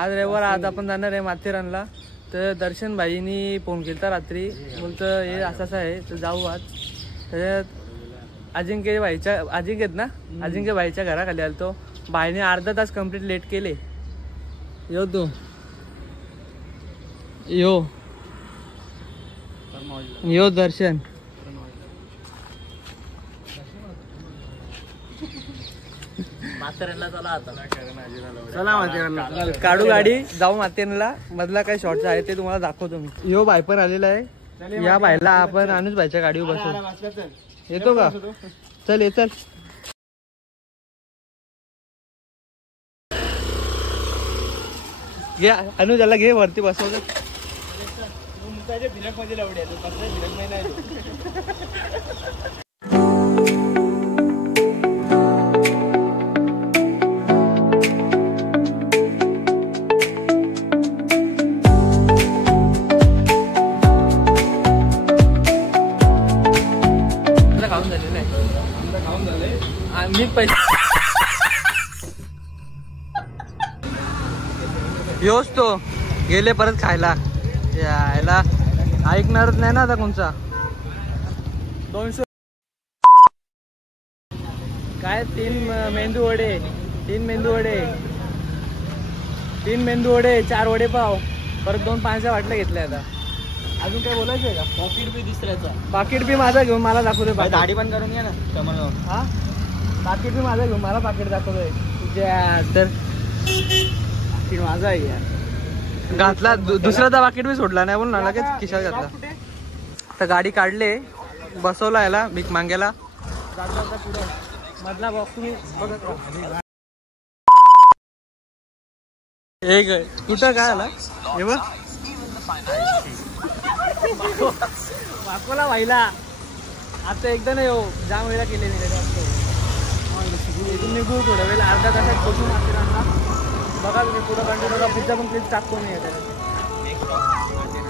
आज रविवार, आज आपण जाणार आहे माथेरानला. तर दर्शन भाईनी फोन केला रात्री, बोलतं हे असं आहे तर जाऊ आज. त्याच्यात अजिंक्य भाईच्या घराखाली आलतो. भाईने अर्धा तास कंप्लीट लेट केले. यो दर्शन माथेरानला चला माथेरानला काढू गाडी, जाऊ माथेरानला. मधला काय शॉर्ट्स आहे ते तुम्हाला दाखवतो मी. यो भाई पण आलेला आहे. या भाईला आपण अनुज भाईच्या गाडीवर बसू. येतो का? चल ये चल. घे अनुजाला, घे वरती बसवलं. मी पैसे योच तो गेले परत खायला. यायला ऐकणारच नाही ना आता कोणचा. 200 काय? 3 मेंदू वडे, 3 मेंदू वडे, 4 वडेपाव, परत 2 पाण्याच्या बाटल्या घेतल्या. आता अजून काय बोलायचं आहे का? पाकिट बी दुसऱ्याचा. पाकिट बी माझा घेऊन मला दाखवू दे. दाढी पण करून घ्या ना. हा पाकिट बी माझा घेऊन मला पाकिट दाखवतोय तुझ्या. तर पाकिट माझा आहे यार. घातला दुसऱ्याचा पाकिट बी सोडला नाही, बोल ना लगेच खिशात घातला. तर गाडी काढले, बसवला याला भीक मांग्याला. मधला बॉक्स तुम्ही बघत राहा. एक कुठं काय आला हे बघ. वाकोला व्हायला आता एकदा नाही हो, जाम वेळा केले इथून निघू थोड्या वेळेला. अर्धा तासात पोचू माथेरानला. बघा तुम्ही पुढं कंटिन्यू पुढचा पण क्लिप टाकतो नाही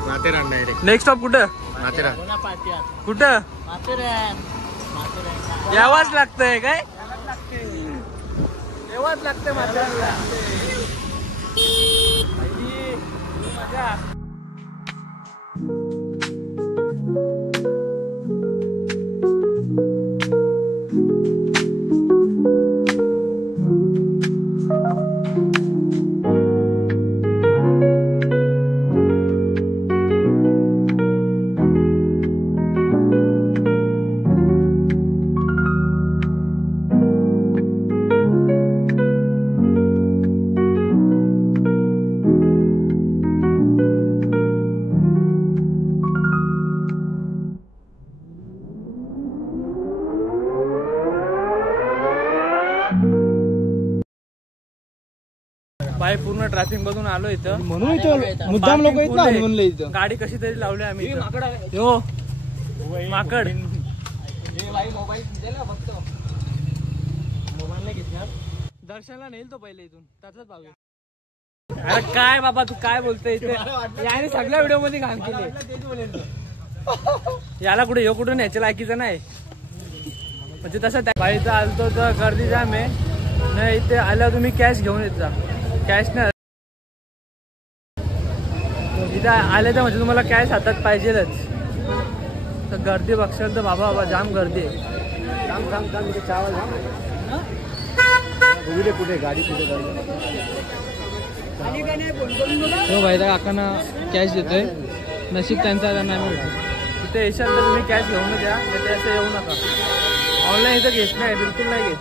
माथेरान. डायरेक्ट नेक्स्ट स्टॉप कुठं? माथेरान. कुठं? यावाच लागतंय काय? यावाच लागतंय माथेरानला. मजा. बाय पूर्ण ट्रॅफिक मधून आलो इथं, म्हणून इथं मुद्दाम लोक येत नाही म्हणलं. इथं गाडी कशी तरी लावली आम्ही. हो माकड. दर्शनला नेल तो पहिले इथून, त्याचाच पाहूया. अरे काय बाबा तू काय बोलतोय इथे? याने सगळ्या व्हिडिओ मध्ये घाण केले. याला कुठे यो कुठून न्यायच्या लायकीचं नाही. म्हणजे तसं बाईचा आलतो तर गर्दी जाम आहे. नाही इथे आल्यावर तुम्ही कॅश घेऊन येत जा. कॅश नाही इथे आले तर म्हणजे तुम्हाला कॅश हातात पाहिजेलच. तर गर्दी बघशाल तर बाबा बाबा जाम गर्दी आहे. कुठे गाडी कुठे तो भाईला काकांना कॅश देतोय. नशीब त्यांचा नाही मिळतो. इथे येशाल तर तुम्ही कॅश घेऊन द्या, त्याच्या असं येऊ नका. ऑनलाईन इथं घेत नाही, बिलकुल नाही घेत.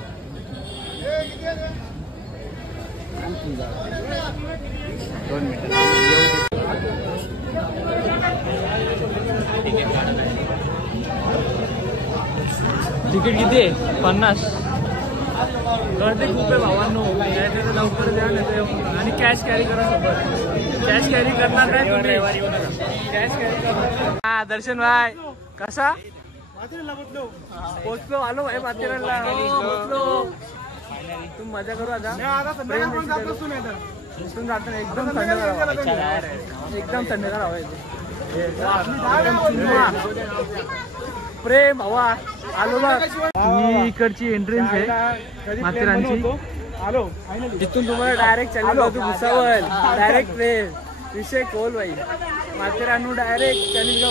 तिकीट किती आहे? 50. गर्दी खूप आहे भावांनो. लवकर द्या आणि कॅश कॅरी करा सोबत. कॅश कॅरी करणार नाही तुम्ही. कॅश कॅरी करणार. हा दर्शन भाई कसा पोचलो? आलो भाई माथेरानला पोचलो. तुम्ही मजा करू आता. इथून जाताना एकदम थंडगार, एकदम थंडगार हवा येते. प्रेम हवा. आलो बघ, ही इकडची एंट्रन्स आहे माथेरानची. आलो तिथून तुम्हाला डायरेक्ट चालू तू भुसावळ डायरेक्ट ट्रेन विषय खोल भाई माथेरानू डायरेक्ट चालीस का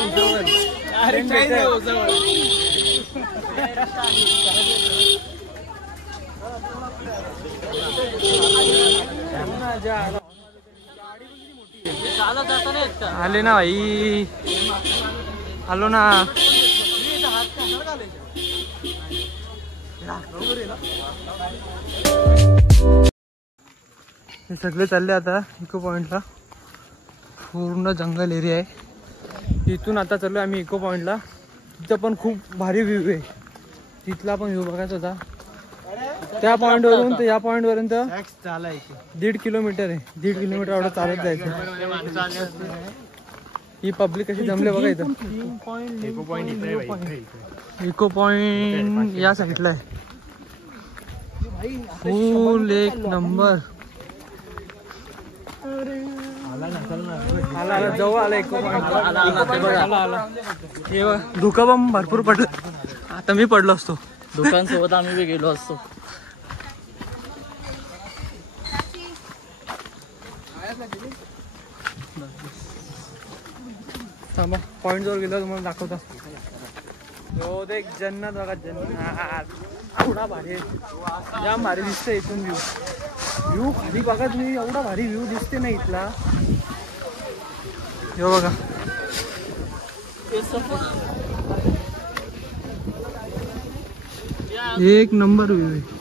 भुसावळ आले ना भाई आलो ना हे सगळे चालले आता इको पॉइंटला पूर्ण जंगल एरिया आहे इथून आता चाललो आम्ही इको पॉइंटला तिथं पण खूप भारी व्ह्यू आहे तिथला पण व्ह्यू बघायचा होता त्या पॉइंट वरून तर या पॉइंट पर्यंत 1.5 किलोमीटर आहे 1.5 किलोमीटर एवढं चालत जायचं ही पब्लिक कशी जमले बघा इथं इको पॉइंट या साईडला आहे फुल एक नंबर आला जवळ आला इको पॉइंट धुका बम भरपूर पडला आता मी पडलो असतो दुकानसोबत आम्ही बी गेलो असतो पॉइंट जवळ गेलो तुम्हाला दाखवता तो देख जन्नत बघा जन्नत एवढा भारी जाम भारी दिसतंय इथून व्ह्यू खाली बघा तुम्ही एवढा भारी व्ह्यू दिसते ना इथला यो बघा एक नंबर व्ह्यू आहे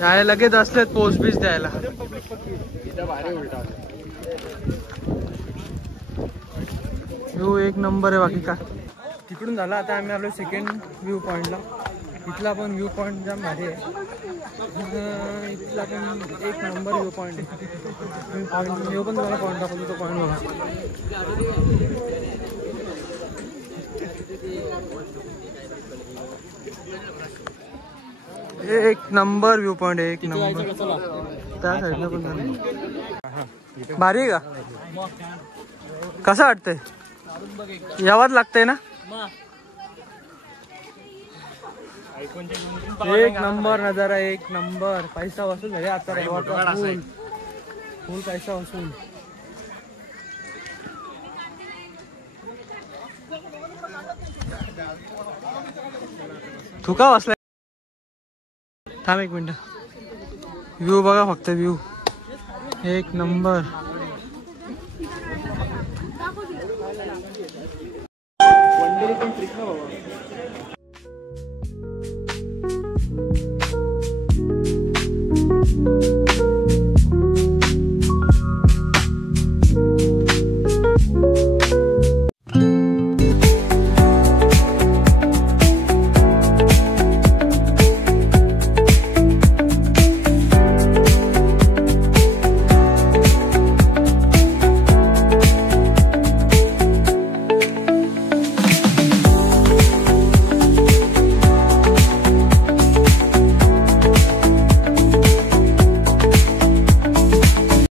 यायला लगेच असलेत पोस्ट बीच द्यायला व्ह्यू एक नंबर आहे बाकी काय तिकडून झाला आता आम्ही आलो सेकंड व्ह्यू पॉइंटला इथला पण व्ह्यू पॉइंट जाम भारी आहे इथला पण एक नंबर व्ह्यू पॉइंट आहे पॉइंट व्ह्यू पण तुम्हाला पॉइंट दाखवतो तो पॉइंट बघा एक नंबर व्ह्यू पॉइंट आहे एक नंबर त्या साईडला पण झालं भारी आहे का कसं वाटतंय यावंच लागतंय ना एक नंबर नजारा एक नंबर पैसा वसूल झाले आता फुल पैसा वसूल थुका वाचला थांब एक मिनिट व्ह्यू बघा फक्त व्ह्यू एक नंबर वनडे पण ट्रिक ना बाबा